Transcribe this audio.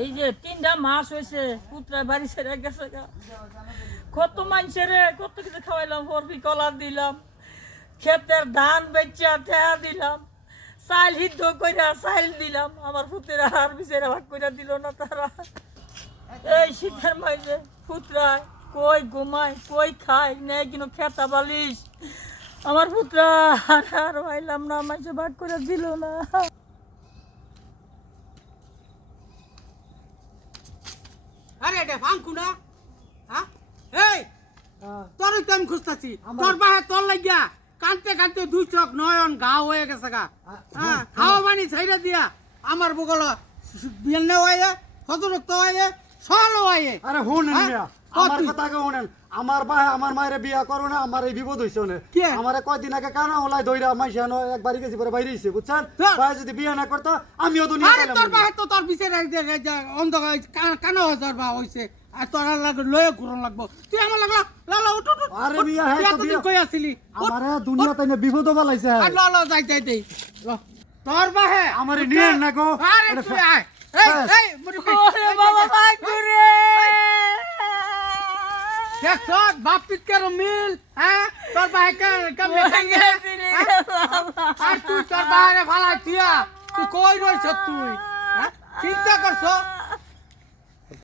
এই যে 3টা মাস হয়েছে পুত্রা বাড়ি ছেড়ে গেছে গা। কত মানুষের কত কিছু খাওয়াইলাম, হরফি কলা দিলাম, ক্ষেতের ধান বেচা ঠেয়া দিলাম, চাইল সিদ্ধ কইরা চাইল দিলাম। আমার পুত্রেরা আর বিচারা ভাগ কইরা দিল না তারা। এই শীতের মাঝে পুত্রা কই ঘুমায় কই খায় নেই কিন্তু খেতা বালিশ। আমার পুত্রা আর পাইলাম না, মাঝে ভাগ করে দিল না। আরে এটা ফাঙ্কু না? হ্যাঁ এই তোর তো আমি খুঁজতাছি, তোর বাহে তোর লাগিয়া কানতে কানতে 2 চোখ নয়ন ঘা হয়ে গেছে গা। হ্যাঁ খাওয়া পানি ছাইরা দিয়া আমার বগল বিয়ান নেওয়াইয়ে হজরত হয়ে সহল হয়ে। আরে শুনেন মিয়া, আমার কথা কে শুনেন। আমার ভাই আমার মায়ের বিয়া করো না, আমার এই বিপদ হইছে না। আমার কয়দিন আগে কানা হলাই দইরা মাইশানো একবার গেছি পরে বাইরে হইছে, বুঝছেন? ভাই যদি বিয়া না করতো আমিও দুনিয়া আরে পেলাম। তোর বাহে তো তোর বিচার অন্ধকার কানা হাজার বা হইছে আর তোর লয়ে ঘুরন লাগবো। তুই আমার লাগলা লালা উঠ উঠ। আরে মিয়া হে তো বিয়া কই আসিলি? আমারে দুনিয়া তাইনে বিপদ বালাইছে। আর ল ল যাই যাই দেই ল তোর বাহে আমারে নিয়ে না গো। আরে তুই আয় এই মুরব্বি ওরে বাবা ভাগ করে দেখছ বাপ পিটকার মিল। হ্যাঁ তোর বাহে কেমনে গেছিলি রে বাবা। আর তুই তোর বাহে ফালাই তুই কই রইছ তুই? হ্যাঁ চিন্তা করছ